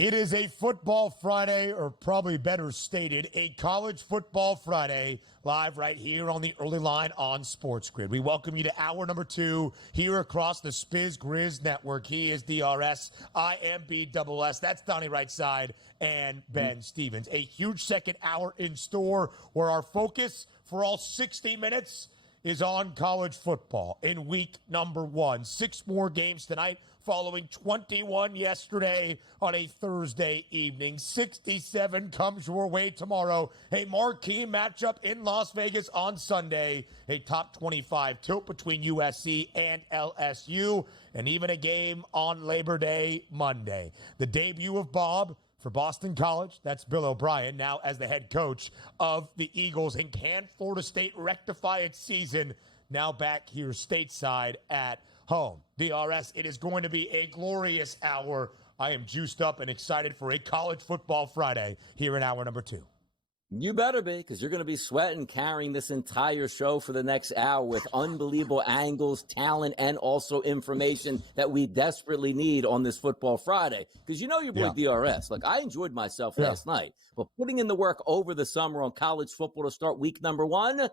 It is a football Friday, or probably better stated, a college football Friday, live right here on the early line on SportsGrid. We welcome you to hour number 2 here across the SportsGrid network. He is DRS, I am BSS. That's Donnie Rightside and Ben Stevens. A huge second hour in store where our focus for all 60 minutes is on college football in week number 1. 6 more games tonight, following 21 yesterday on a Thursday evening. 67 comes your way tomorrow. A marquee matchup in Las Vegas on Sunday. A top 25 tilt between USC and LSU. And even a game on Labor Day Monday. The debut of Bob for Boston College, that's Bill O'Brien, now as the head coach of the Eagles. And can Florida State rectify its season? Now back here stateside at home. DRS, it is going to be a glorious hour. I am juiced up and excited for a college football Friday here in hour number 2. You better be, because you're going to be sweating carrying this entire show for the next hour with unbelievable angles, talent, and also information that we desperately need on this football Friday. Because you know your boy DRS. Like, I enjoyed myself last night, but putting in the work over the summer on college football to start week number 1,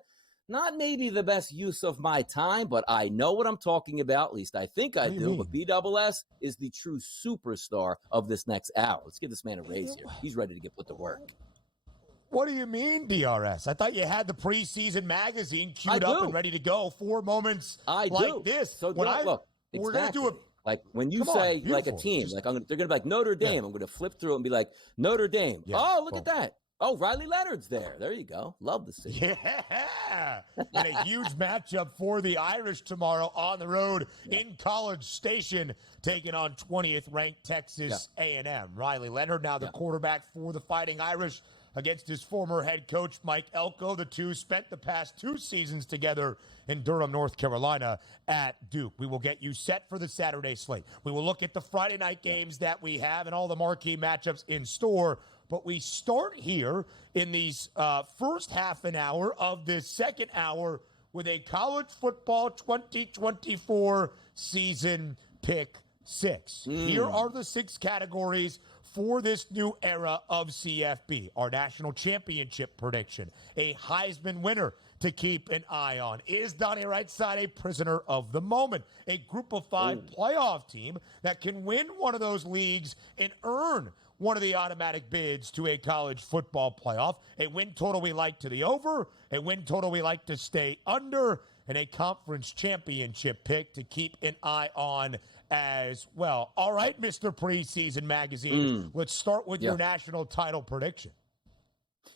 not maybe the best use of my time, but I know what I'm talking about. At least I think I do. But BSS is the true superstar of this next hour. Let's give this man a raise here. He's ready to get put to work. What do you mean, DRS? I thought you had the preseason magazine queued up and ready to go. 4 moments like this. So look, we're going to do it. Like when you say like a team, like they're going to be like Notre Dame. I'm going to flip through it and be like Notre Dame. Yeah. Oh, look at that. Oh, Riley Leonard's there. There you go. Love to see. Yeah. And a huge matchup for the Irish tomorrow on the road in College Station, taking on 20th ranked Texas A&M. Riley Leonard, now the quarterback for the Fighting Irish, against his former head coach, Mike Elko. The two spent the past 2 seasons together in Durham, North Carolina at Duke. We will get you set for the Saturday slate. We will look at the Friday night games that we have and all the marquee matchups in store. But we start here in these first half an hour of this second hour with a college football 2024 season pick 6. Here are the 6 categories for this new era of CFB. Our national championship prediction, a Heisman winner to keep an eye on. Is Donnie Rightside a prisoner of the moment? A group of 5 playoff team that can win one of those leagues and earn one of the automatic bids to a college football playoff. A win total we like to the over, a win total we like to stay under, and a conference championship pick to keep an eye on as well. All right, Mr. Preseason Magazine, let's start with your national title prediction.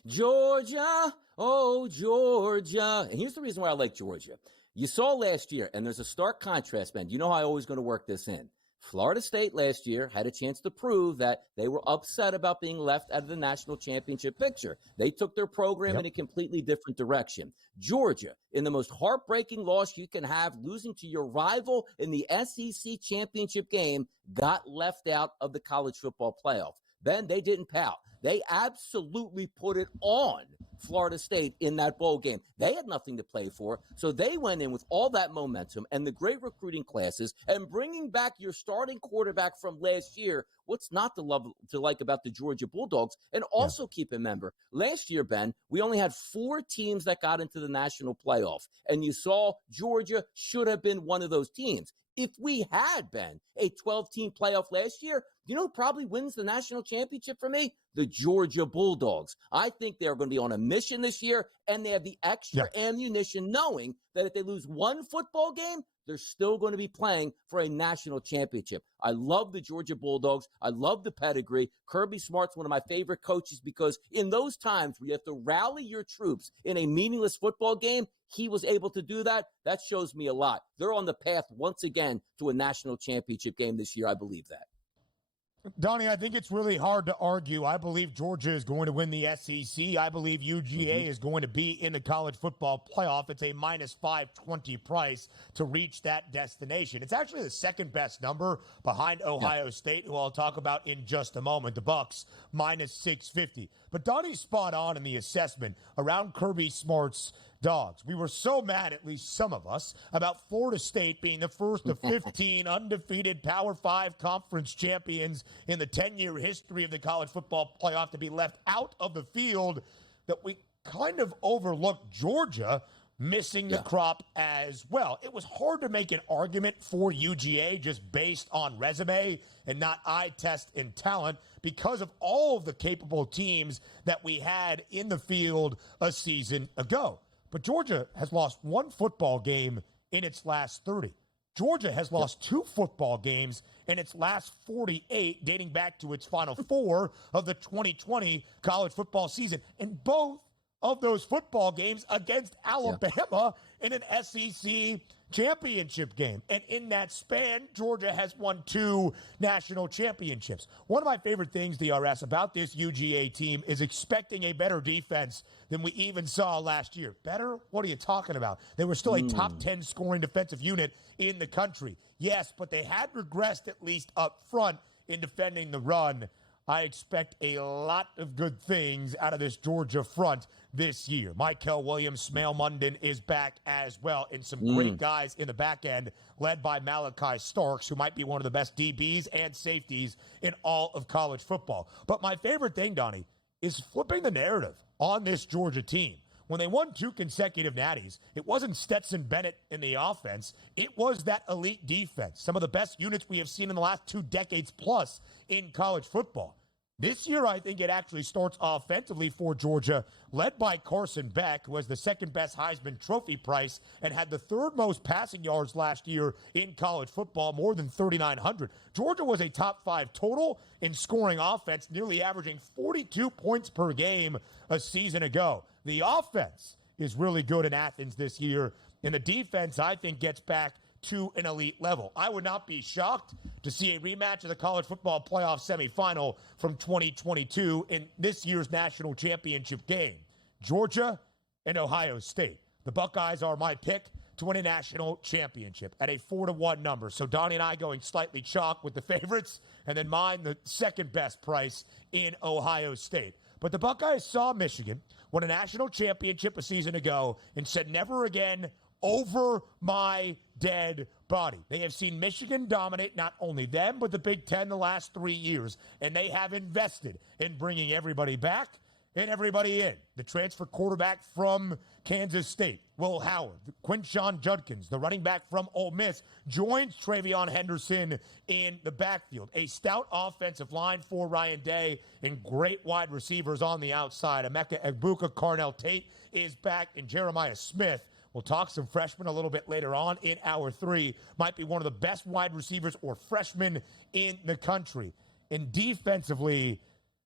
Georgia, oh, Georgia. And here's the reason why I like Georgia. You saw last year, and there's a stark contrast, man. You know how I'm always going to work this in. Florida State last year had a chance to prove that they were upset about being left out of the national championship picture. They took their program in a completely different direction. Georgia, in the most heartbreaking loss you can have, losing to your rival in the SEC championship game, got left out of the college football playoff. Ben, they didn't pout. They absolutely put it on Florida State in that bowl game. They had nothing to play for, so they went in with all that momentum and the great recruiting classes and bringing back your starting quarterback from last year. What's not to like about the Georgia Bulldogs? And also keep in mind, last year, Ben, we only had 4 teams that got into the national playoff, and you saw Georgia should have been one of those teams. If we had been a 12-team playoff last year, you know who probably wins the national championship for me? The Georgia Bulldogs. I think they're going to be on a mission this year, and they have the extra ammunition knowing that if they lose one football game, they're still going to be playing for a national championship. I love the Georgia Bulldogs. I love the pedigree. Kirby Smart's one of my favorite coaches because in those times where you have to rally your troops in a meaningless football game, he was able to do that. That shows me a lot. They're on the path once again to a national championship game this year. I believe that. Donnie, I think it's really hard to argue. I believe Georgia is going to win the SEC. I believe UGA is going to be in the college football playoff. It's a minus 520 price to reach that destination. It's actually the second best number behind Ohio State, who I'll talk about in just a moment. The Bucks, minus 650. But Donnie's spot on in the assessment around Kirby Smart's dogs. We were so mad, at least some of us, about Florida State being the first of 15 undefeated Power 5 conference champions in the 10-year history of the college football playoff to be left out of the field that we kind of overlooked Georgia missing the crop as well. It was hard to make an argument for UGA just based on resume and not eye test and talent because of all of the capable teams that we had in the field a season ago. But Georgia has lost one football game in its last 30. Georgia has lost two football games in its last 48, dating back to its final four of the 2020 college football season. And both of those football games against Alabama in an SEC championship game. And in that span, Georgia has won two national championships. One of my favorite things, DRS, about this UGA team is expecting a better defense than we even saw last year. Better? What are you talking about? They were still a top 10 scoring defensive unit in the country. Yes, but they had regressed at least up front in defending the run. I expect a lot of good things out of this Georgia front this year. Michael Williams, Smail Munden is back as well, and some great guys in the back end, led by Malachi Starks, who might be one of the best DBs and safeties in all of college football. But my favorite thing, Donnie, is flipping the narrative on this Georgia team. When they won two consecutive natties, it wasn't Stetson Bennett in the offense. It was that elite defense, some of the best units we have seen in the last 2 decades plus in college football. This year, I think it actually starts offensively for Georgia, led by Carson Beck, who has the second-best Heisman Trophy price and had the third most passing yards last year in college football, more than 3,900. Georgia was a top 5 total in scoring offense, nearly averaging 42 points per game a season ago. The offense is really good in Athens this year, and the defense, I think, gets back to an elite level. I would not be shocked to see a rematch of the college football playoff semifinal from 2022 in this year's national championship game. Georgia and Ohio State. The Buckeyes are my pick to win a national championship at a 4-1 number. So Donnie and I going slightly chalk with the favorites, and then mine the second best price in Ohio State. But the Buckeyes saw Michigan win a national championship a season ago and said, never again over my dead body. They have seen Michigan dominate not only them, but the Big Ten the last 3 years, and they have invested in bringing everybody back and everybody in. The transfer quarterback from Kansas State, Will Howard, Quinshon Judkins, the running back from Ole Miss, joins Travion Henderson in the backfield. A stout offensive line for Ryan Day and great wide receivers on the outside. Emeka Egbuka, Carnell Tate is back, and Jeremiah Smith. We'll talk some freshmen a little bit later on in hour 3. Might be one of the best wide receivers or freshmen in the country. And defensively,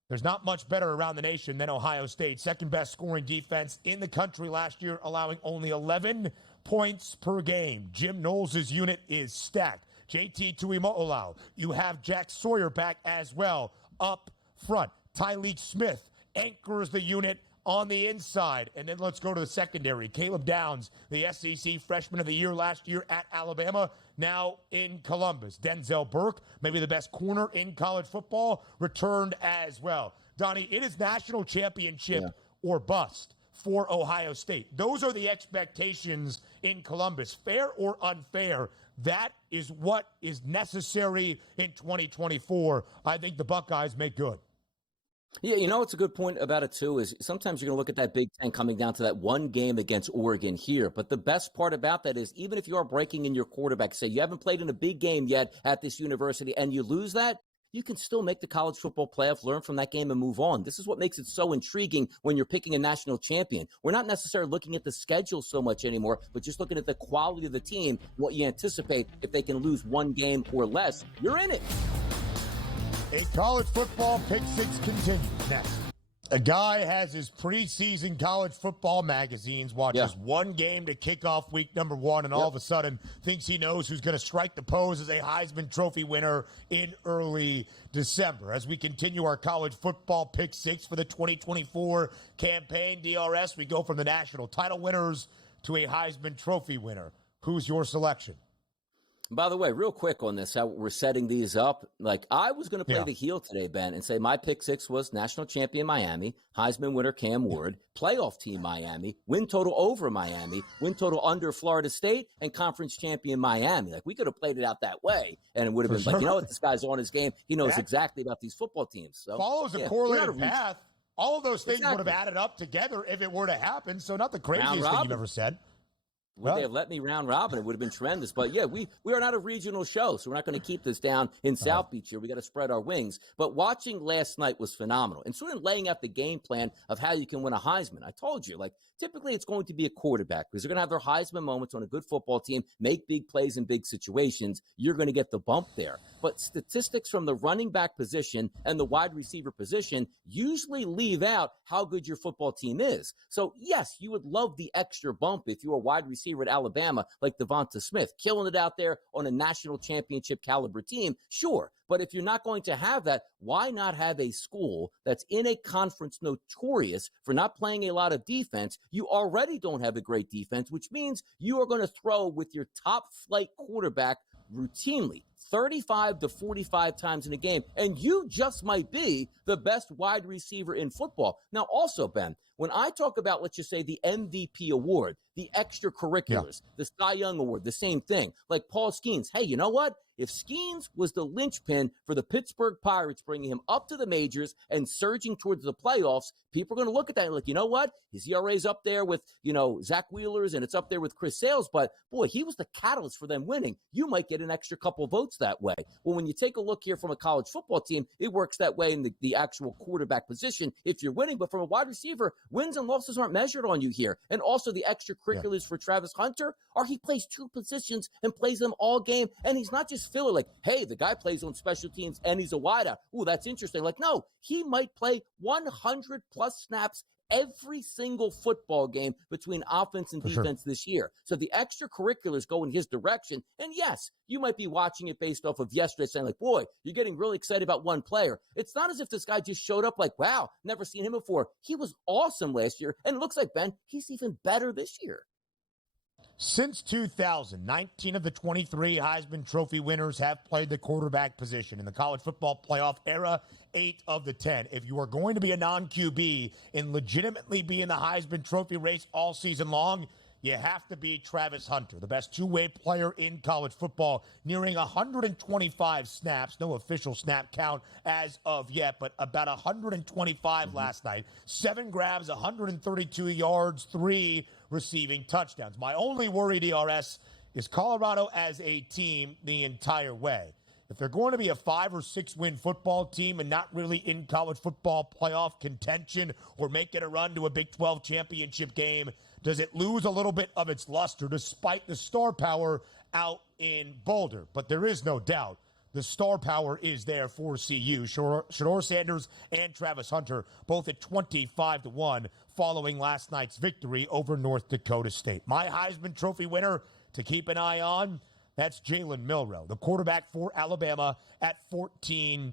there's not much better around the nation than Ohio State. Second best scoring defense in the country last year, allowing only 11 points per game. Jim Knowles' unit is stacked. JT Tuimoloau. You have Jack Sawyer back as well up front. Tyleek Smith anchors the unit on the inside. And then let's go to the secondary. Caleb Downs, the SEC Freshman of the Year last year at Alabama, now in Columbus. Denzel Burke, maybe the best corner in college football, returned as well. Donnie, it is national championship or bust for Ohio State. Those are the expectations in Columbus. Fair or unfair, that is what is necessary in 2024. I think the Buckeyes make good. Yeah, you know what's a good point about it, too, is sometimes you're going to look at that Big Ten coming down to that one game against Oregon here. But the best part about that is even if you are breaking in your quarterback, say you haven't played in a big game yet at this university and you lose that, you can still make the college football playoff, learn from that game, and move on. This is what makes it so intriguing when you're picking a national champion. We're not necessarily looking at the schedule so much anymore, but just looking at the quality of the team, what you anticipate if they can lose one game or less. You're in it. A college football pick six continues next. A guy has his preseason college football magazines, watches one game to kick off week number 1, and all of a sudden thinks he knows who's going to strike the pose as a Heisman Trophy winner in early December. As we continue our college football pick six for the 2024 campaign, DRS, we go from the national title winners to a Heisman Trophy winner. Who's your selection? By the way, real quick on this, how we're setting these up. Like, I was going to play the heel today, Ben, and say my pick six was national champion Miami, Heisman winner Cam Ward, playoff team Miami, win total over Miami, win total under Florida State, and conference champion Miami. Like, we could have played it out that way, and it would have been like, you know what, this guy's on his game. He knows exactly about these football teams. So follows a correlated path. All of those things would have added up together if it were to happen. So not the craziest thing you've ever said. Would they have let me round robin? It would have been tremendous. But, yeah, we are not a regional show, so we're not going to keep this down in South Beach here. We got to spread our wings. But watching last night was phenomenal. And sort of laying out the game plan of how you can win a Heisman. I told you, like, typically it's going to be a quarterback because they're going to have their Heisman moments on a good football team, make big plays in big situations. You're going to get the bump there. But statistics from the running back position and the wide receiver position usually leave out how good your football team is. So, yes, you would love the extra bump if you're a wide receiver at Alabama like Devonta Smith, killing it out there on a national championship caliber team. Sure. But if you're not going to have that, why not have a school that's in a conference notorious for not playing a lot of defense? You already don't have a great defense, which means you are going to throw with your top flight quarterback routinely 35 to 45 times in a game, and you just might be the best wide receiver in football. Now, also, Ben, when I talk about, let's just say, the MVP award, the extracurriculars, the Cy Young Award, the same thing, like Paul Skeens. Hey, you know what? If Skeens was the linchpin for the Pittsburgh Pirates, bringing him up to the majors and surging towards the playoffs, people are going to look at that and like, you know what? His ERA's up there with, Zach Wheeler's, and it's up there with Chris Sale's, but boy, he was the catalyst for them winning. You might get an extra couple votes that way. Well, when you take a look here from a college football team, it works that way in the actual quarterback position if you're winning, but from a wide receiver, wins and losses aren't measured on you here. And also the extracurriculars for Travis Hunter are he plays two positions and plays them all game, and he's not just filler like, hey, the guy plays on special teams and he's a wideout. Ooh, that's interesting. Like, no, he might play 100 plus snaps every single football game between offense and defense this year. So the extracurriculars go in his direction. And yes, you might be watching it based off of yesterday saying like, boy, you're getting really excited about one player. It's not as if this guy just showed up like, wow, never seen him before. He was awesome last year. And it looks like, Ben, he's even better this year. Since 2000, 19 of the 23 Heisman Trophy winners have played the quarterback position. In the college football playoff era, 8 of the 10. If you are going to be a non-QB and legitimately be in the Heisman Trophy race all season long, you have to be Travis Hunter, the best two-way player in college football, nearing 125 snaps. No official snap count as of yet, but about 125 last night. 7 grabs, 132 yards, 3 receiving touchdowns. My only worry, DRS, is Colorado as a team the entire way. If they're going to be a 5 or 6 win football team and not really in college football playoff contention or making a run to a Big 12 championship game, does it lose a little bit of its luster despite the star power out in Boulder? But there is no doubt the star power is there for CU. Shedeur Sanders and Travis Hunter both at 25-1 following last night's victory over North Dakota State. My Heisman Trophy winner to keep an eye on, that's Jalen Milroe, the quarterback for Alabama at 14-1.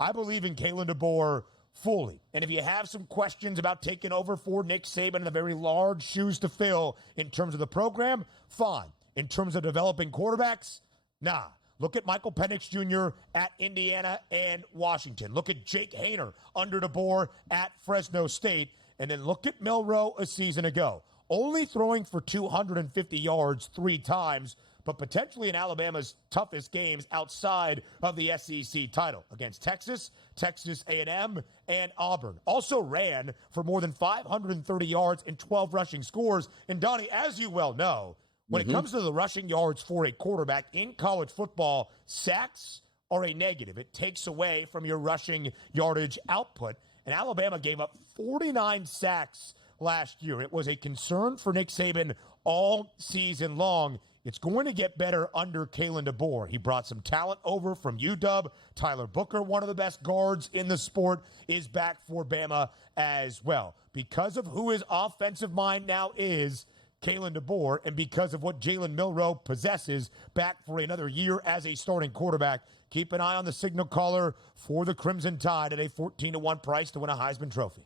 I believe in Kalen DeBoer fully. And if you have some questions about taking over for Nick Saban and the very large shoes to fill in terms of the program, fine. In terms of developing quarterbacks, nah. Look at Michael Penix Jr. at Indiana and Washington. Look at Jake Haener under DeBoer at Fresno State. And then look at Milroe a season ago. Only throwing for 250 yards 3 times, but potentially in Alabama's toughest games outside of the SEC title against Texas, Texas A&M, and Auburn. Also ran for more than 530 yards and 12 rushing scores. And Donnie, as you well know, when it comes to the rushing yards for a quarterback in college football, sacks are a negative. It takes away from your rushing yardage output. And Alabama gave up 49 sacks last year. It was a concern for Nick Saban all season long. It's going to get better under Kalen DeBoer. He brought some talent over from UW. Tyler Booker, one of the best guards in the sport, is back for Bama as well. Because of who his offensive mind now is, Kalen DeBoer, and because of what Jalen Milroe possesses, back for another year as a starting quarterback. Keep an eye on the signal caller for the Crimson Tide at a 14-1 price to win a Heisman Trophy.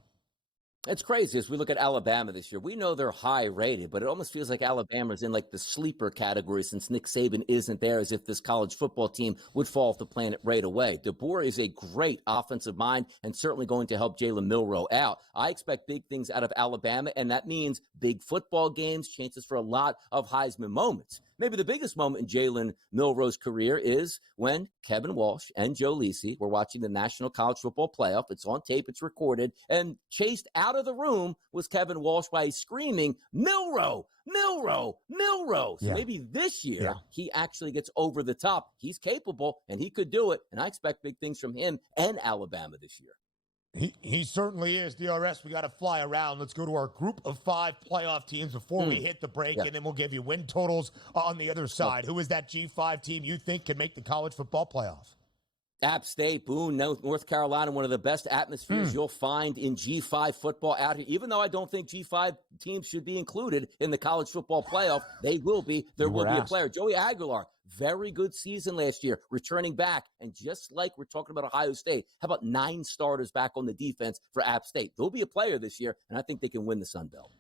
It's crazy as we look at Alabama this year. We know they're high rated, but it almost feels like Alabama's in like the sleeper category since Nick Saban isn't there, as if this college football team would fall off the planet right away. DeBoer is a great offensive mind and certainly going to help Jalen Milroe out. I expect big things out of Alabama, and that means big football games, chances for a lot of Heisman moments. Maybe the biggest moment in Jalen Milroe's career is when Kevin Walsh and Joe Lisi were watching the National College Football Playoff. It's on tape, it's recorded, and chased out of the room was Kevin Walsh by screaming, Milroe, Milroe, Milroe. So maybe this year he actually gets over the top. He's capable, and he could do it, and I expect big things from him and Alabama this year. He certainly is. DRS, we got to fly around. Let's go to our group of 5 playoff teams before we hit the break, and then we'll give you win totals on the other side. Who is that G5 team you think can make the college football playoff? App State, Boone, North Carolina, one of the best atmospheres you'll find in G5 football out here. Even though I don't think G5 teams should be included in the college football playoff, they will be. There will be a player. Joey Aguilar, very good season last year, returning back. And just like we're talking about Ohio State, how about 9 starters back on the defense for App State? They'll be a player this year, and I think they can win the Sun Belt.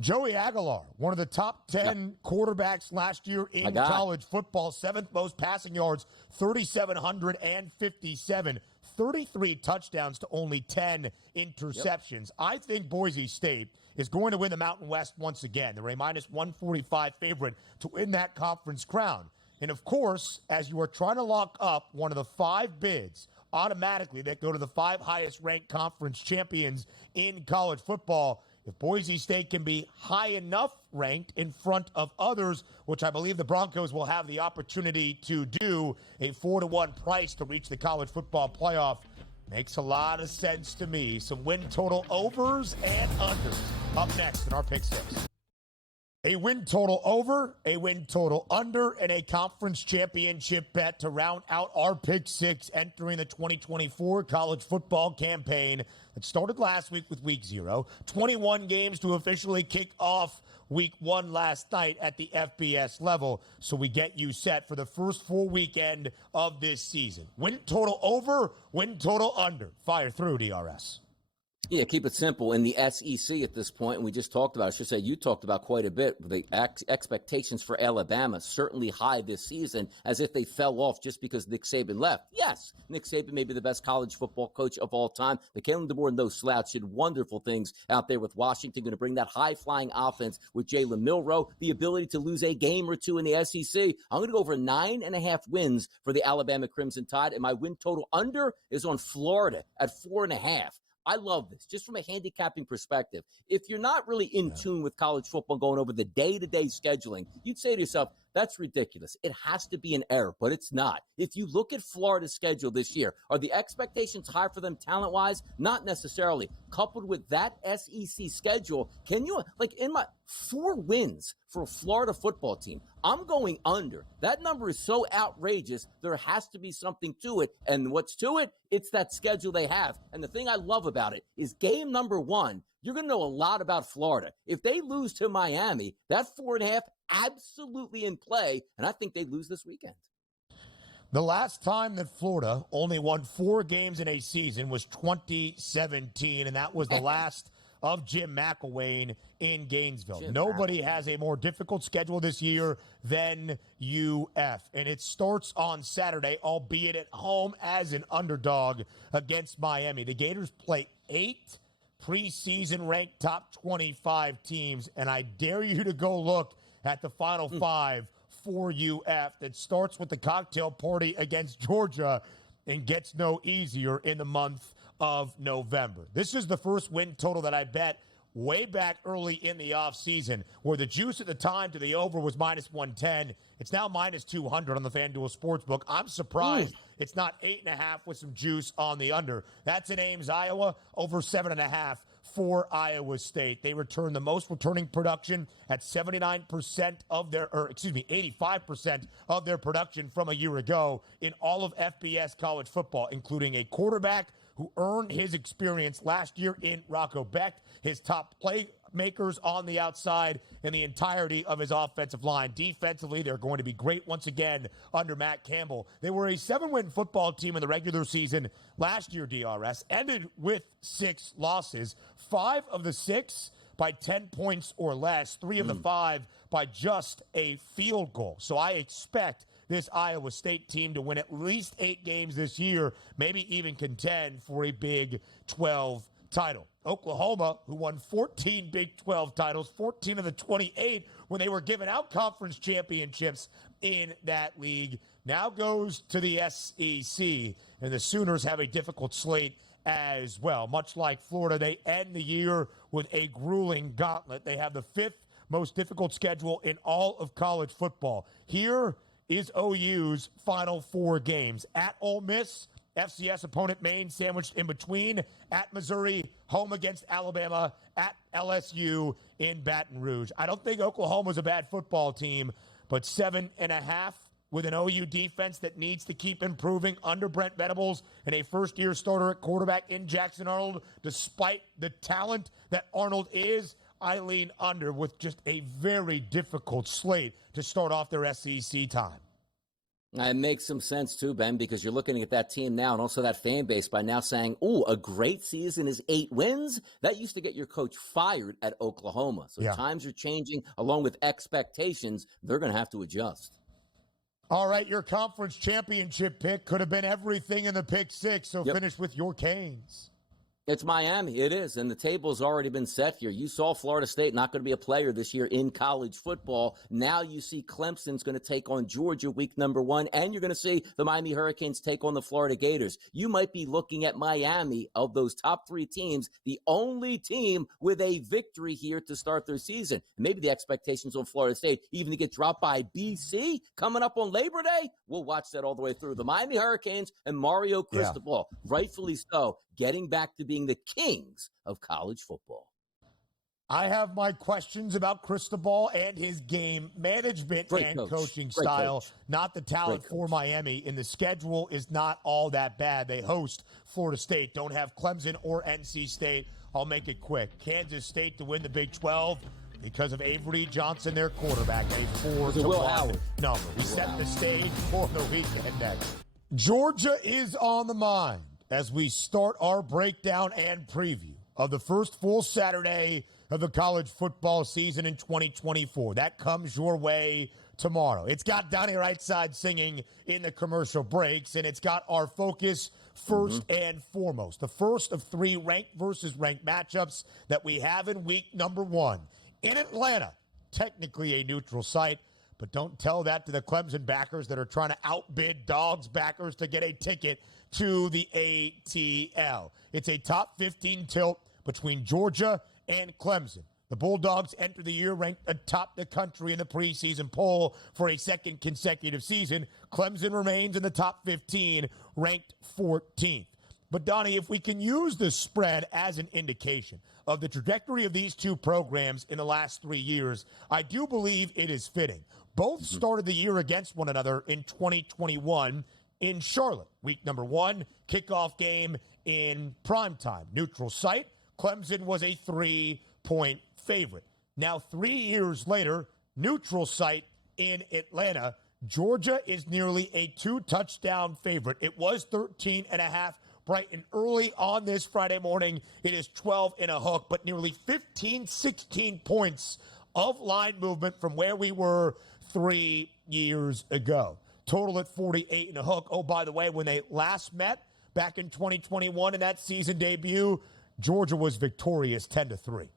Joey Aguilar, one of the top 10 quarterbacks last year in college football, 7th most passing yards, 3,757, 33 touchdowns to only 10 interceptions. I think Boise State is going to win the Mountain West once again. They're a minus 145 favorite to win that conference crown. And, of course, as you are trying to lock up one of the 5 bids automatically that go to the 5 highest-ranked conference champions in college football, if Boise State can be high enough ranked in front of others, which I believe the Broncos will have the opportunity to do, a 4-1 price to reach the college football playoff makes a lot of sense to me. Some win total overs and unders up next in our Pick 6. A win total over, a win total under, and a conference championship bet to round out our Pick 6 entering the 2024 college football campaign that started last week with Week 0. 21 games to officially kick off Week 1 last night at the FBS level. So we get you set for the first full weekend of this season. Win total over, win total under. Fire through, DRS. Yeah, keep it simple. In the SEC at this point, and we just talked about, I should say you talked about quite a bit, the expectations for Alabama certainly high this season, as if they fell off just because Nick Saban left. Yes, Nick Saban may be the best college football coach of all time. The Kalen DeBoer, no slouch, did wonderful things out there with Washington, going to bring that high-flying offense with Jalen Milroe, the ability to lose a game or two in the SEC. I'm going to go over 9.5 wins for the Alabama Crimson Tide, and my win total under is on Florida at 4.5. I love this, just from a handicapping perspective. If you're not really in tune with college football going over the day-to-day scheduling, you'd say to yourself, that's ridiculous. It has to be an error, but it's not. If you look at Florida's schedule this year, are the expectations high for them talent-wise? Not necessarily. Coupled with that SEC schedule, can you, like in my 4 wins for a Florida football team, I'm going under. That number is so outrageous, there has to be something to it. And what's to it? It's that schedule they have. And the thing I love about it is game number 1, you're going to know a lot about Florida. If they lose to Miami, that 4.5 absolutely in play, and I think they lose this weekend. The last time that Florida only won 4 games in a season was 2017, and that was the last of Jim McElwain in Gainesville. Nobody has a more difficult schedule this year than UF, and it starts on Saturday, albeit at home as an underdog against Miami. The Gators play 8 preseason ranked top 25 teams, and I dare you to go look at the Final 5 for UF that starts with the cocktail party against Georgia and gets no easier in the month of November. This is the first win total that I bet way back early in the offseason, where the juice at the time to the over was minus 110. It's now minus 200 on the FanDuel Sportsbook. I'm surprised it's not 8.5 with some juice on the under. That's in Ames, Iowa, over 7.5 for Iowa State. They return the most returning production at 79% of their, 85% of their production from a year ago in all of FBS college football, including a quarterback who earned his experience last year in Rocco Becht, his top makers on the outside and the entirety of his offensive line. Defensively, they're going to be great once again under Matt Campbell. They were a 7-win football team in the regular season last year, DRS, ended with 6 losses. 5 of the 6 by 10 points or less, 3 of the 5 by just a field goal. So I expect this Iowa State team to win at least 8 games this year, maybe even contend for a Big 12 title. Oklahoma, who won 14 Big 12 titles, 14 of the 28 when they were given out conference championships in that league, now goes to the SEC, and the Sooners have a difficult slate as well. Much like Florida, they end the year with a grueling gauntlet. They have the 5th most difficult schedule in all of college football. Here is OU's final 4 games. At Ole Miss, FCS opponent Maine sandwiched in between, at Missouri, home against Alabama, at LSU in Baton Rouge. I don't think Oklahoma's a bad football team, but 7.5 with an OU defense that needs to keep improving under Brent Venables and a first-year starter at quarterback in Jackson Arnold. Despite the talent that Arnold is, I lean under with just a very difficult slate to start off their SEC time. It makes some sense, too, Ben, because you're looking at that team now and also that fan base by now saying, oh, a great season is 8 wins. That used to get your coach fired at Oklahoma. So times are changing along with expectations. They're going to have to adjust. All right, your conference championship pick could have been everything in the pick 6, so finish with your Canes. It's Miami. It is. And the table's already been set here. You saw Florida State not going to be a player this year in college football. Now you see Clemson's going to take on Georgia week number 1, and you're going to see the Miami Hurricanes take on the Florida Gators. You might be looking at Miami, of those top 3 teams, the only team with a victory here to start their season. Maybe the expectations on Florida State even to get dropped by BC coming up on Labor Day. We'll watch that all the way through. The Miami Hurricanes and Mario Cristobal, rightfully so, getting back to being the kings of college football. I have my questions about Cristobal and his game management coaching style, not the talent for Miami. And the schedule is not all that bad. They host Florida State, don't have Clemson or NC State. I'll make it quick. Kansas State to win the Big 12 because of Avery Johnson, their quarterback, a 4-1 number. We set the stage for the weekend next. Georgia is on the mind as we start our breakdown and preview of the first full Saturday of the college football season in 2024. That comes your way tomorrow. It's got Donnie Rightside singing in the commercial breaks, and it's got our focus first and foremost. The first of 3 ranked versus ranked matchups that we have in week number 1 in Atlanta, technically a neutral site. But don't tell that to the Clemson backers that are trying to outbid Dogs backers to get a ticket to the ATL. It's a top 15 tilt between Georgia and Clemson. The Bulldogs enter the year ranked atop the country in the preseason poll for a second consecutive season. Clemson remains in the top 15, ranked 14th. But, Donnie, if we can use the spread as an indication of the trajectory of these 2 programs in the last 3 years, I do believe it is fitting. Both started the year against one another in 2021 in Charlotte. Week number 1, kickoff game in primetime. Neutral site, Clemson was a 3-point favorite. Now, 3 years later, neutral site in Atlanta, Georgia is nearly a 2-touchdown favorite. It was 13.5 bright and early on this Friday morning. It is 12 and a hook, but nearly 15, 16 points of line movement from where we were 3 years ago. Total at 48 and a hook. Oh, by the way, when they last met back in 2021 in that season debut, Georgia was victorious 10-3.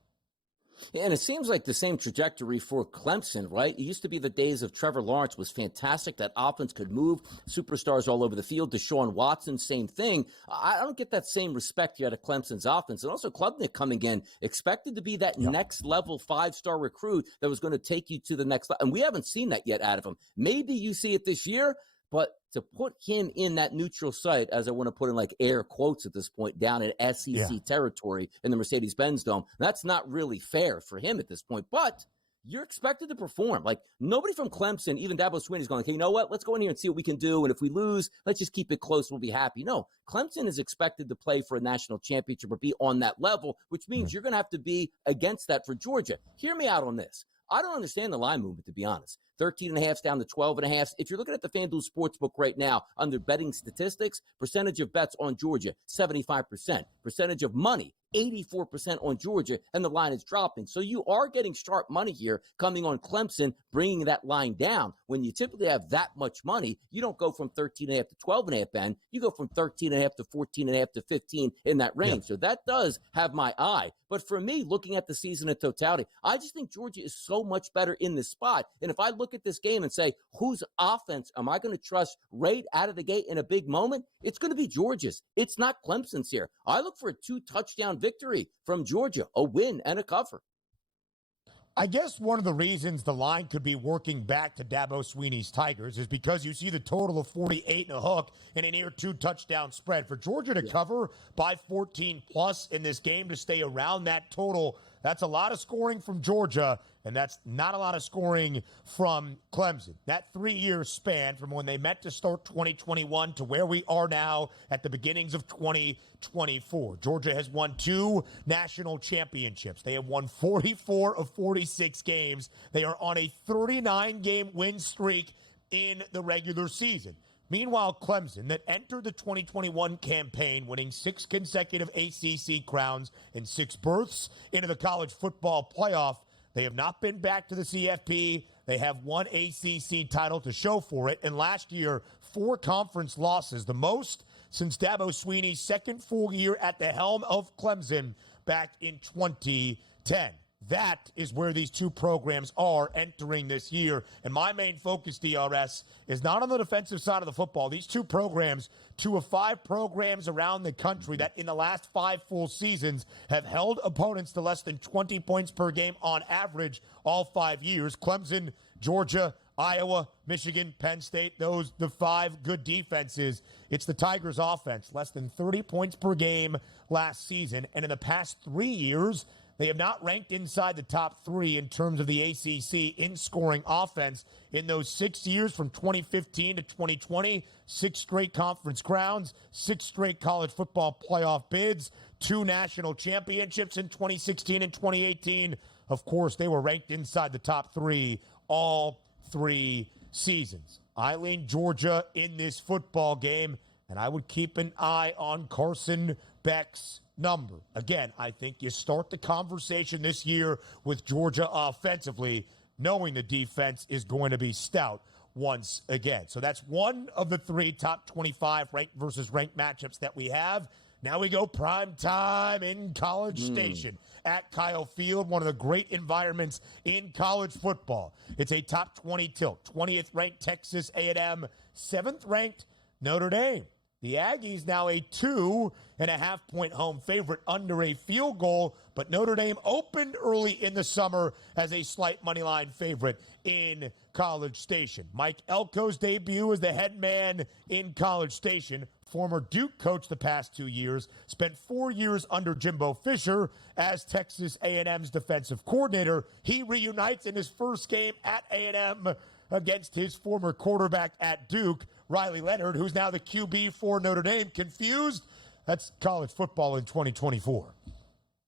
And it seems like the same trajectory for Clemson, right? It used to be the days of Trevor Lawrence was fantastic. That offense could move superstars all over the field. Deshaun Watson, same thing. I don't get that same respect yet of Clemson's offense. And also Klubnik coming in, expected to be that next level 5-star recruit that was going to take you to the next level. And we haven't seen that yet out of him. Maybe you see it this year, but to put him in that neutral site, as I want to put in like air quotes at this point, down in SEC territory in the Mercedes-Benz Dome, that's not really fair for him at this point. But you're expected to perform. Like, nobody from Clemson, even Dabo Swinney, is going, okay, you know what? Let's go in here and see what we can do. And if we lose, let's just keep it close. We'll be happy. No, Clemson is expected to play for a national championship or be on that level, which means you're going to have to be against that for Georgia. Hear me out on this. I don't understand the line movement, to be honest. 13.5 down to 12.5. If you're looking at the FanDuel Sportsbook right now, under betting statistics, percentage of bets on Georgia, 75%. Percentage of money, 84% on Georgia, and the line is dropping. So you are getting sharp money here coming on Clemson, bringing that line down. When you typically have that much money, you don't go from 13.5 to 12.5, Ben. You go from 13.5 to 14.5 to 15 in that range. So that does have my eye. But for me, looking at the season in totality, I just think Georgia is so much better in this spot. And if I look at this game and say, whose offense am I going to trust right out of the gate in a big moment? It's going to be Georgia's. It's not Clemson's here. I look for a 2-touchdown victory from Georgia, a win and a cover. I guess one of the reasons the line could be working back to Dabo Swinney's Tigers is because you see the total of 48 and a hook in a near 2-touchdown spread. For Georgia to cover by 14 plus in this game to stay around that total, that's a lot of scoring from Georgia, and that's not a lot of scoring from Clemson. That 3-year span from when they met to start 2021 to where we are now at the beginnings of 2024. Georgia has won 2 national championships. They have won 44 of 46 games. They are on a 39-game win streak in the regular season. Meanwhile, Clemson, that entered the 2021 campaign winning 6 consecutive ACC crowns and 6 berths into the college football playoff, they have not been back to the CFP. They have one ACC title to show for it. And last year, 4 conference losses, the most since Dabo Swinney's second full year at the helm of Clemson back in 2010. That is where these 2 programs are entering this year. And my main focus, DRS, is not on the defensive side of the football. These 2 programs, 2 of 5 programs around the country that in the last 5 full seasons have held opponents to less than 20 points per game on average all 5 years. Clemson, Georgia, Iowa, Michigan, Penn State, those the 5 good defenses. It's the Tigers' offense, less than 30 points per game last season. And in the past 3 years, they have not ranked inside the top 3 in terms of the ACC in scoring offense. In those 6 years from 2015 to 2020, 6 straight conference crowns, 6 straight college football playoff bids, 2 national championships in 2016 and 2018. Of course, they were ranked inside the top 3 all 3 seasons. I lean Georgia in this football game, and I would keep an eye on Carson Beck's number. Again, I think you start the conversation this year with Georgia offensively, knowing the defense is going to be stout once again. So that's one of the 3 top 25 ranked versus ranked matchups that we have. Now we go prime time in College Station at Kyle Field, one of the great environments in college football. It's a top 20 tilt. 20th ranked Texas A&M, 7th ranked Notre Dame. The Aggies now a 2.5-point home favorite under a field goal, but Notre Dame opened early in the summer as a slight moneyline favorite in College Station. Mike Elko's debut as the head man in College Station, former Duke coach the past 2 years, spent 4 years under Jimbo Fisher as Texas A&M's defensive coordinator. He reunites in his first game at A&M against his former quarterback at Duke, Riley Leonard, who's now the QB for Notre Dame. Confused? That's college football in 2024.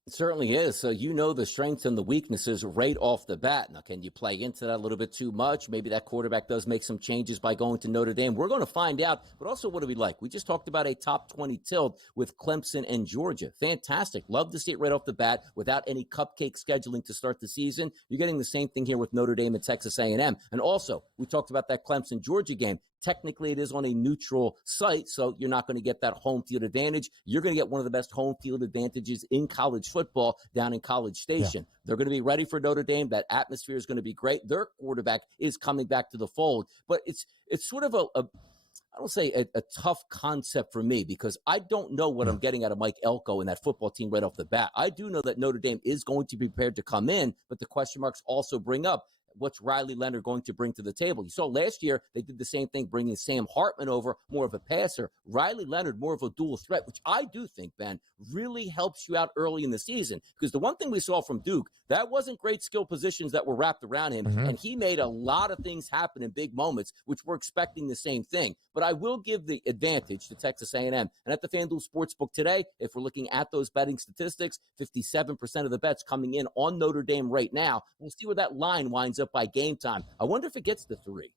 It certainly is. So you know the strengths and the weaknesses right off the bat. Now, can you play into that a little bit too much? Maybe that quarterback does make some changes by going to Notre Dame. We're going to find out. But also, what do we like? We just talked about a top 20 tilt with Clemson and Georgia. Fantastic. Love to see it right off the bat without any cupcake scheduling to start the season. You're getting the same thing here with Notre Dame and Texas A&M. And also, we talked about that Clemson-Georgia game. Technically, it is on a neutral site, so you're not going to get that home field advantage. You're going to get one of the best home field advantages in college football down in College Station. Yeah. They're going to be ready for Notre Dame. That atmosphere is going to be great. Their quarterback is coming back to the fold. But it's sort of I don't say a tough concept for me because I don't know what I'm getting out of Mike Elko and that football team right off the bat. I do know that Notre Dame is going to be prepared to come in, but the question marks also bring up, what's Riley Leonard going to bring to the table. You saw last year they did the same thing, bringing Sam Hartman over, more of a passer. Riley Leonard, more of a dual threat, which I do think, Ben, really helps you out early in the season. Because the one thing we saw from Duke, that wasn't great skill positions that were wrapped around him, and he made a lot of things happen in big moments, which we're expecting the same thing. But I will give the advantage to Texas A&M. And at the FanDuel Sportsbook today, if we're looking at those betting statistics, 57% of the bets coming in on Notre Dame right now. We'll see where that line winds up by game time. I wonder if it gets to 3.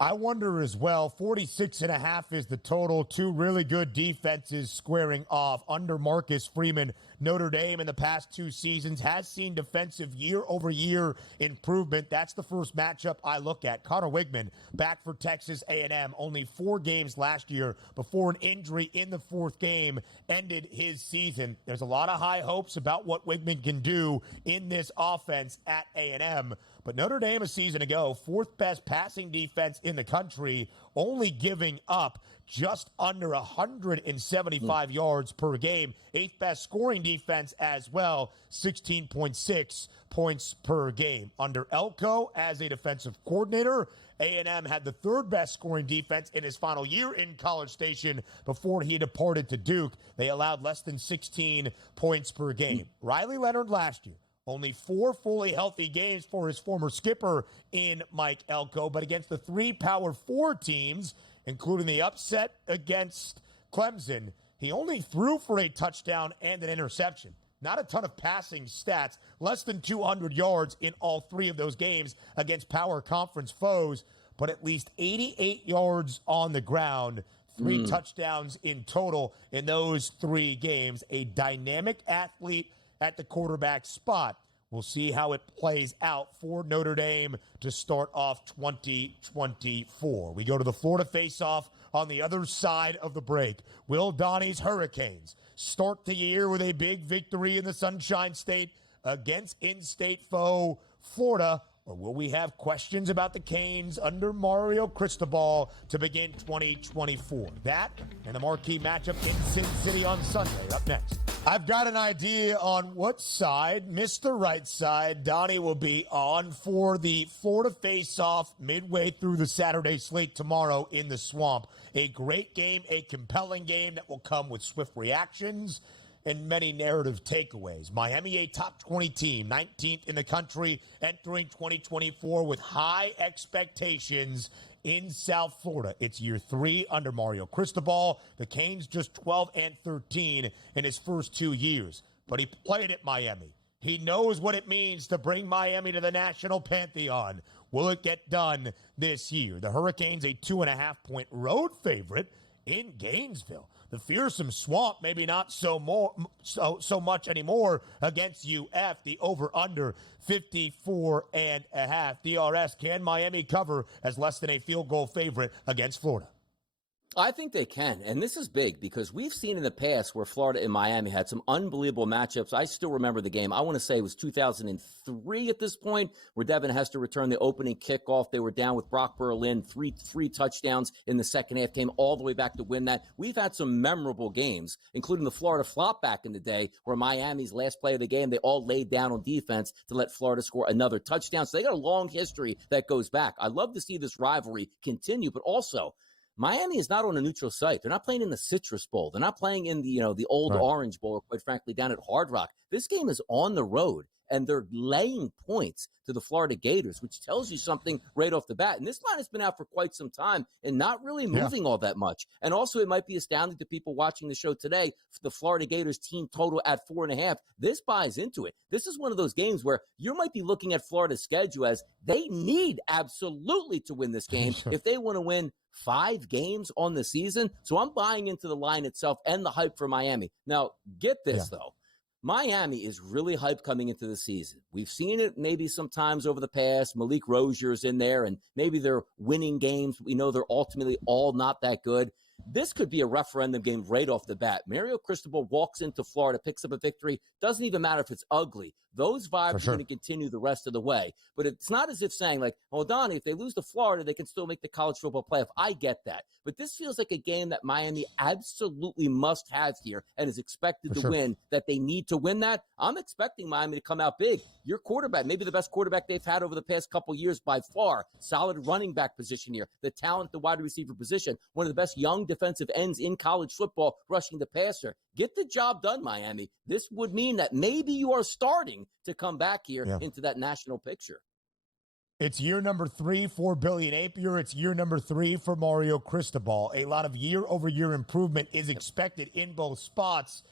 I wonder as well. 46.5 is the total. Two really good defenses squaring off. Under Marcus Freeman, Notre Dame in the past 2 seasons has seen defensive year-over-year improvement. That's the first matchup I look at. Connor Wigman back for Texas A&M. Only 4 games last year before an injury in the 4th game ended his season. There's a lot of high hopes about what Wigman can do in this offense at A&M. But Notre Dame a season ago, 4th best passing defense in the country, only giving up just under 175 yards per game. 8th best scoring defense as well, 16.6 points per game. Under Elko as a defensive coordinator, A&M had the 3rd best scoring defense in his final year in College Station before he departed to Duke. They allowed less than 16 points per game. Riley Leonard last year, only 4 fully healthy games for his former skipper in Mike Elko, but against the 3 Power 4 teams, including the upset against Clemson, he only threw for a touchdown and an interception. Not a ton of passing stats, less than 200 yards in all 3 of those games against Power Conference foes, but at least 88 yards on the ground, 3 touchdowns in total in those 3 games. A dynamic athlete at the quarterback spot. We'll see how it plays out for Notre Dame to start off 2024. We go to the Florida face-off on the other side of the break. Will Donnie's Hurricanes start the year with a big victory in the Sunshine State against in-state foe Florida? Or will we have questions about the Canes under Mario Cristobal to begin 2024? That and the marquee matchup in Sin City on Sunday. Up next. I've got an idea on what side Mr. Rightside Donnie will be on for the Florida face-off midway through the Saturday slate tomorrow in the Swamp. A great game, a compelling game that will come with swift reactions and many narrative takeaways. Miami, a top 20 team, 19th in the country, entering 2024 with high expectations in South Florida. It's year 3 under Mario Cristobal. The Canes just 12-13 in his first 2 years. But he played at Miami. He knows what it means to bring Miami to the national pantheon. Will it get done this year? The Hurricanes, a 2.5-point road favorite in Gainesville. The fearsome Swamp, maybe not so much anymore against UF. The over-under 54.5. DRS, can Miami cover as less than a field goal favorite against Florida? I think they can, and this is big because we've seen in the past where Florida and Miami had some unbelievable matchups. I still remember the game. I want to say it was 2003 at this point where Devin Hester returned the opening kickoff. They were down with Brock Berlin, three touchdowns in the second half, came all the way back to win that. We've had some memorable games, including the Florida flop back in the day where Miami's last play of the game, they all laid down on defense to let Florida score another touchdown. So they got a long history that goes back. I love to see this rivalry continue, but also Miami is not on a neutral site. They're not playing in the Citrus Bowl. They're not playing in the old Orange Bowl, or quite frankly, down at Hard Rock. This game is on the road, and they're laying points to the Florida Gators, which tells you something right off the bat. And this line has been out for quite some time and not really moving all that much. And also, it might be astounding to people watching the show today, the Florida Gators team total at 4.5. This buys into it. This is one of those games where you might be looking at Florida's schedule as they need absolutely to win this game if they want to win 5 games on the season. So I'm buying into the line itself and the hype for Miami. Now, get this, though. Miami is really hyped coming into the season. We've seen it maybe sometimes over the past. Malik Rozier's in there, and maybe they're winning games. We know they're ultimately all not that good. This could be a referendum game right off the bat. Mario Cristobal walks into Florida, picks up a victory. Doesn't even matter if it's ugly. Those vibes are going to continue the rest of the way. But it's not as if saying, like, well, Donnie, if they lose to Florida, they can still make the college football playoff. I get that. But this feels like a game that Miami absolutely must have here and is expected to win, that they need to win that. I'm expecting Miami to come out big. Your quarterback, maybe the best quarterback they've had over the past couple years by far. Solid running back position here. The talent, the wide receiver position. One of the best young defensive ends in college football, rushing the passer. Get the job done, Miami. This would mean that maybe you are starting to come back here into that national picture. It's year number 3 for Billy Napier. It's year number 3 for Mario Cristobal. A lot of year-over-year improvement is expected in both spots.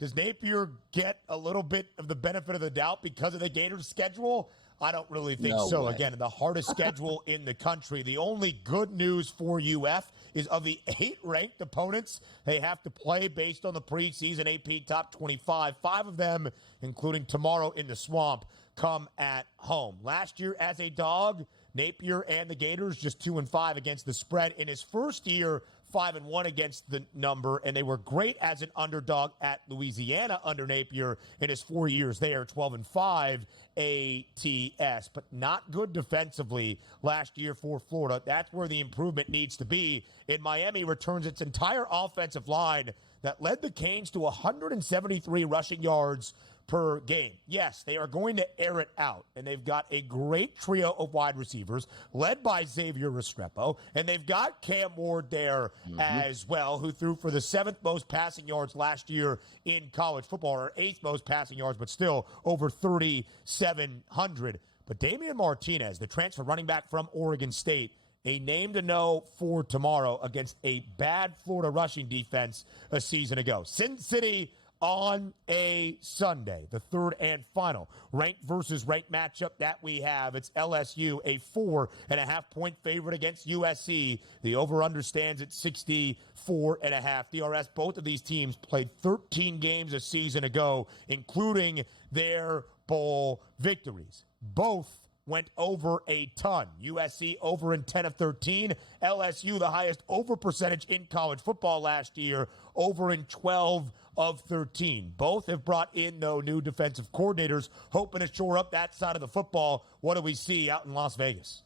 Does Napier get a little bit of the benefit of the doubt because of the Gators' schedule? I don't really think so. Again, the hardest schedule in the country. The only good news for UF is of the 8 ranked opponents they have to play based on the preseason AP Top 25. 5 of them, including tomorrow in the Swamp, come at home. Last year as a dog, Napier and the Gators just 2-5 against the spread. In his first year, 5-1 against the number, and they were great as an underdog at Louisiana under Napier in his 4 years there, 12-5 ATS, but not good defensively last year for Florida. That's where the improvement needs to be. And Miami returns its entire offensive line that led the Canes to 173 rushing yards per game. Yes, they are going to air it out, and they've got a great trio of wide receivers led by Xavier Restrepo, and they've got Cam Ward there as well, who threw for the 7th most passing yards last year in college football, or 8th most passing yards, but still over 3,700. But Damian Martinez, the transfer running back from Oregon State, a name to know for tomorrow against a bad Florida rushing defense a season ago. Sin City on a Sunday, the third and final ranked versus ranked matchup that we have. It's LSU, a 4.5-point favorite against USC. The over-under stands at 64.5. DRS, both of these teams played 13 games a season ago, including their bowl victories. Both went over a ton. USC over in 10 of 13. LSU, the highest over percentage in college football last year, over in 12 of 13. Both have brought in, though, new defensive coordinators, hoping to shore up that side of the football. What do we see out in Las Vegas?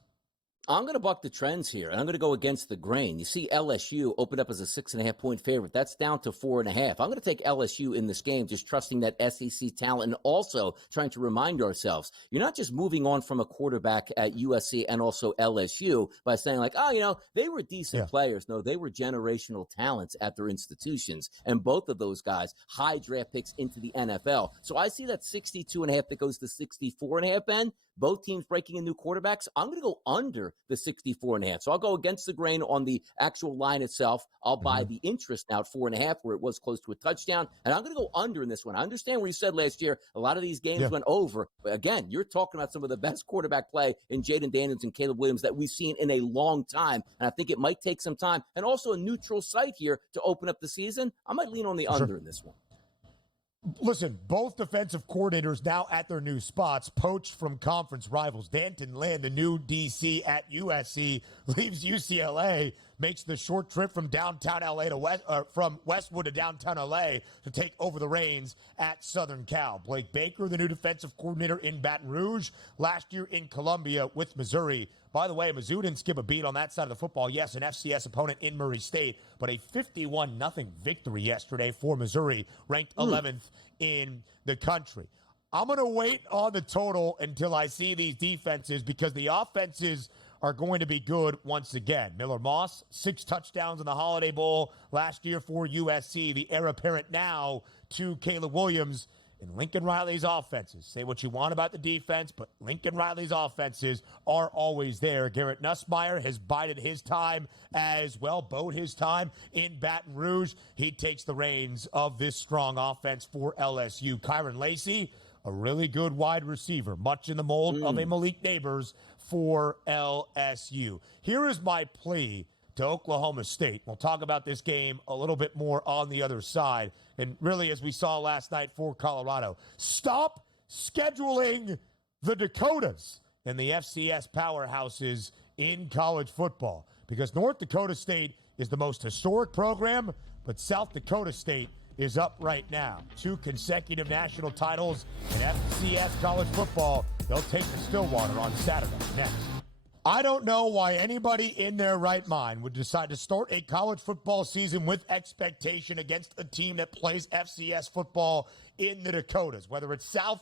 I'm going to buck the trends here, and I'm going to go against the grain. You see LSU open up as a 6.5-point favorite. That's down to 4.5. I'm going to take LSU in this game, just trusting that SEC talent, and also trying to remind ourselves, you're not just moving on from a quarterback at USC and also LSU by saying like, oh, you know, they were decent players. No, they were generational talents at their institutions, and both of those guys, high draft picks into the NFL. So I see that 62.5 that goes to 64.5, Ben. Both teams breaking in new quarterbacks. I'm going to go under the 64.5. So I'll go against the grain on the actual line itself. I'll buy the interest now at 4.5, where it was close to a touchdown. And I'm going to go under in this one. I understand where you said last year a lot of these games went over. But again, you're talking about some of the best quarterback play in Jaden Daniels and Caleb Williams that we've seen in a long time. And I think it might take some time. And also a neutral site here to open up the season. I might lean on the under in this one. Listen, both defensive coordinators now at their new spots, poached from conference rivals. Danton Lynn, the new DC at USC, leaves UCLA, makes the short trip from downtown LA to from Westwood to downtown LA to take over the reins at Southern Cal. Blake Baker, the new defensive coordinator in Baton Rouge, last year in Columbia with Missouri. By the way, Mizzou didn't skip a beat on that side of the football. Yes, an FCS opponent in Murray State, but a 51-0 victory yesterday for Missouri, ranked 11th in the country. I'm going to wait on the total until I see these defenses, because the offenses are going to be good once again. Miller Moss, 6 touchdowns in the Holiday Bowl last year for USC. The heir apparent now to Caleb Williams. And Lincoln Riley's offenses, say what you want about the defense, but Lincoln Riley's offenses are always there. Garrett Nussmeier has bided his time as well, bode his time in Baton Rouge. He takes the reins of this strong offense for LSU. Kyron Lacey, a really good wide receiver, much in the mold of a Malik Neighbors for LSU. Here is my plea to Oklahoma State. We'll talk about this game a little bit more on the other side. And really, as we saw last night for Colorado, stop scheduling the Dakotas and the FCS powerhouses in college football, because North Dakota State is the most historic program, but South Dakota State is up right now. 2 consecutive national titles in FCS college football. They'll take the Stillwater on Saturday. Next. I don't know why anybody in their right mind would decide to start a college football season with expectation against a team that plays FCS football in the Dakotas, whether it's South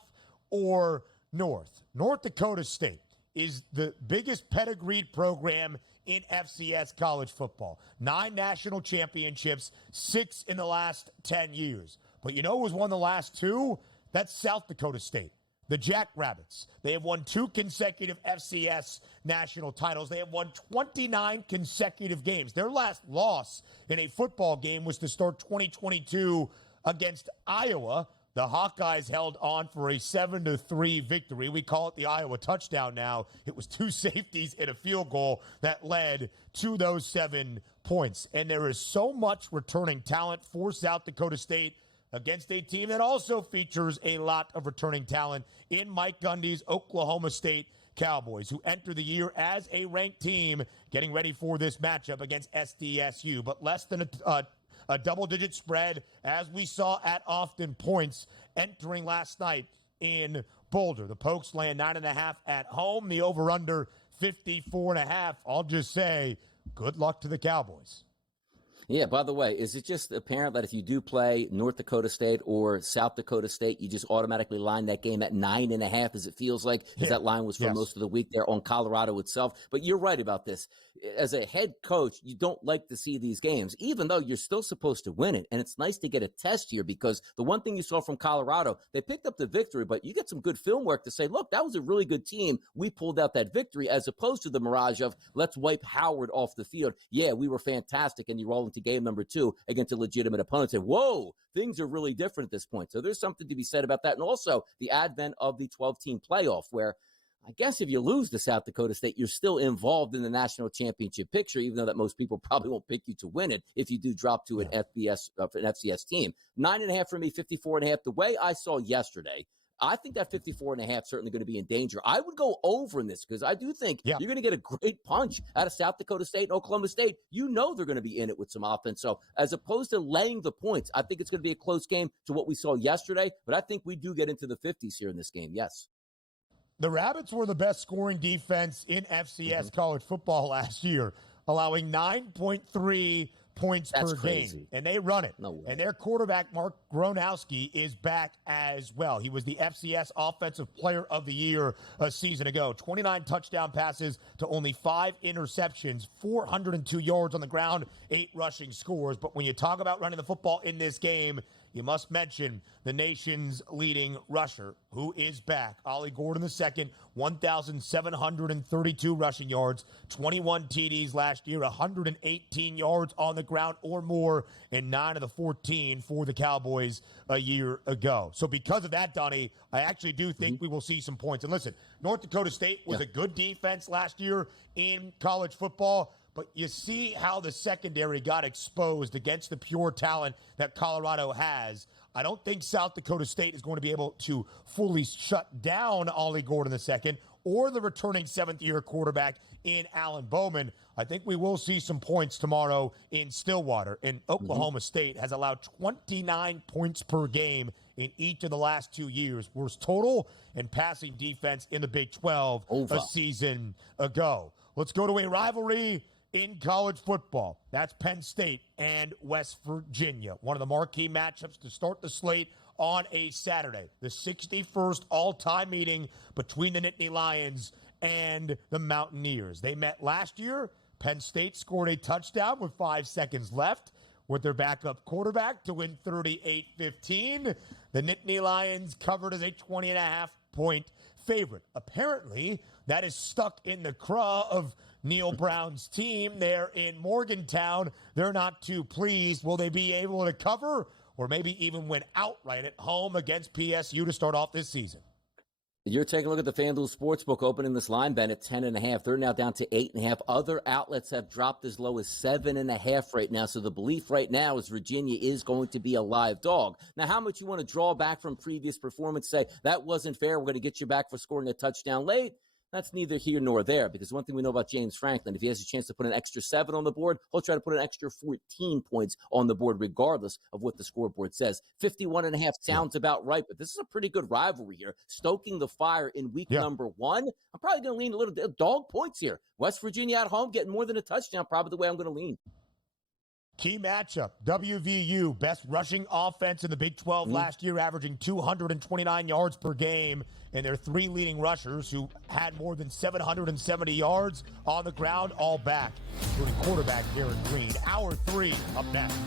or North. North Dakota State is the biggest pedigreed program in FCS college football. 9 national championships, 6 in the last 10 years. But you know who was won the last 2? That's South Dakota State. The Jackrabbits. They have won 2 consecutive FCS national titles. They have won 29 consecutive games. Their last loss in a football game was to start 2022 against Iowa. The Hawkeyes held on for a 7-3 victory. We call it the Iowa touchdown now. It was 2 safeties and a field goal that led to those 7 points. And there is so much returning talent for South Dakota State against a team that also features a lot of returning talent in Mike Gundy's Oklahoma State Cowboys, who enter the year as a ranked team, getting ready for this matchup against SDSU. But less than a double-digit spread, as we saw at often points entering last night in Boulder. The Pokes land 9.5 at home. The over-under 54.5. I'll just say good luck to the Cowboys. Yeah, by the way, is it just apparent that if you do play North Dakota State or South Dakota State, you just automatically line that game at 9.5, as it feels like, because that line was for most of the week there on Colorado itself? But you're right about this. As a head coach, you don't like to see these games, even though you're still supposed to win it. And it's nice to get a test here, because the one thing you saw from Colorado, they picked up the victory, but you get some good film work to say, look, that was a really good team. We pulled out that victory, as opposed to the mirage of let's wipe Howard off the field. Yeah, we were fantastic, and you roll into game number 2 against a legitimate opponent. And whoa, things are really different at this point. So there's something to be said about that. And also the advent of the 12-team playoff, where I guess if you lose to South Dakota State, you're still involved in the national championship picture, even though that most people probably won't pick you to win it if you do drop to an FCS team. 9.5 for me, 54.5. The way I saw yesterday, I think that 54.5 certainly going to be in danger. I would go over in this, because I do think you're going to get a great punch out of South Dakota State and Oklahoma State. You know they're going to be in it with some offense. So as opposed to laying the points, I think it's going to be a close game to what we saw yesterday. But I think we do get into the 50s here in this game. Yes. The Rabbits were the best scoring defense in FCS college football last year, allowing 9.3 points per game, and they run it. No way. And their quarterback, Mark Gronowski, is back as well. He was the FCS Offensive Player of the Year a season ago. 29 touchdown passes to only 5 interceptions, 402 yards on the ground, 8 rushing scores. But when you talk about running the football in this game, you must mention the nation's leading rusher, who is back. Ollie Gordon II, 1,732 rushing yards, 21 TDs last year, 118 yards on the ground or more, and 9 of the 14 for the Cowboys a year ago. So because of that, Donnie, I actually do think we will see some points. And listen, North Dakota State was a good defense last year in college football, but you see how the secondary got exposed against the pure talent that Colorado has. I don't think South Dakota State is going to be able to fully shut down Ollie Gordon II or the returning 7th-year quarterback in Alan Bowman. I think we will see some points tomorrow in Stillwater. And Oklahoma State has allowed 29 points per game in each of the last 2 years. Worst total and passing defense in the Big 12 a season ago. Let's go to a rivalry in college football. That's Penn State and West Virginia. One of the marquee matchups to start the slate on a Saturday. The 61st all-time meeting between the Nittany Lions and the Mountaineers. They met last year. Penn State scored a touchdown with 5 seconds left with their backup quarterback to win 38-15. The Nittany Lions covered as a 20.5-point favorite. Apparently, that is stuck in the craw of Neil Brown's team there in Morgantown. They're not too pleased. Will they be able to cover or maybe even win outright at home against PSU to start off this season? You're taking a look at the FanDuel Sportsbook opening this line, Ben, at 10.5. They're now down to 8.5. Other outlets have dropped as low as 7.5 right now. So the belief right now is Virginia is going to be a live dog. Now, how much you want to draw back from previous performance, say that wasn't fair, we're going to get you back for scoring a touchdown late? That's neither here nor there, because one thing we know about James Franklin, if he has a chance to put an extra 7 on the board, he'll try to put an extra 14 points on the board, regardless of what the scoreboard says. 51.5 sounds about right, but this is a pretty good rivalry here. Stoking the fire in week number 1. I'm probably going to lean a little dog points here. West Virginia at home, getting more than a touchdown, probably the way I'm going to lean. Key matchup, WVU, best rushing offense in the Big 12 last year, averaging 229 yards per game, and their 3 leading rushers who had more than 770 yards on the ground, all back, including quarterback Garrett Green. Hour 3 up next.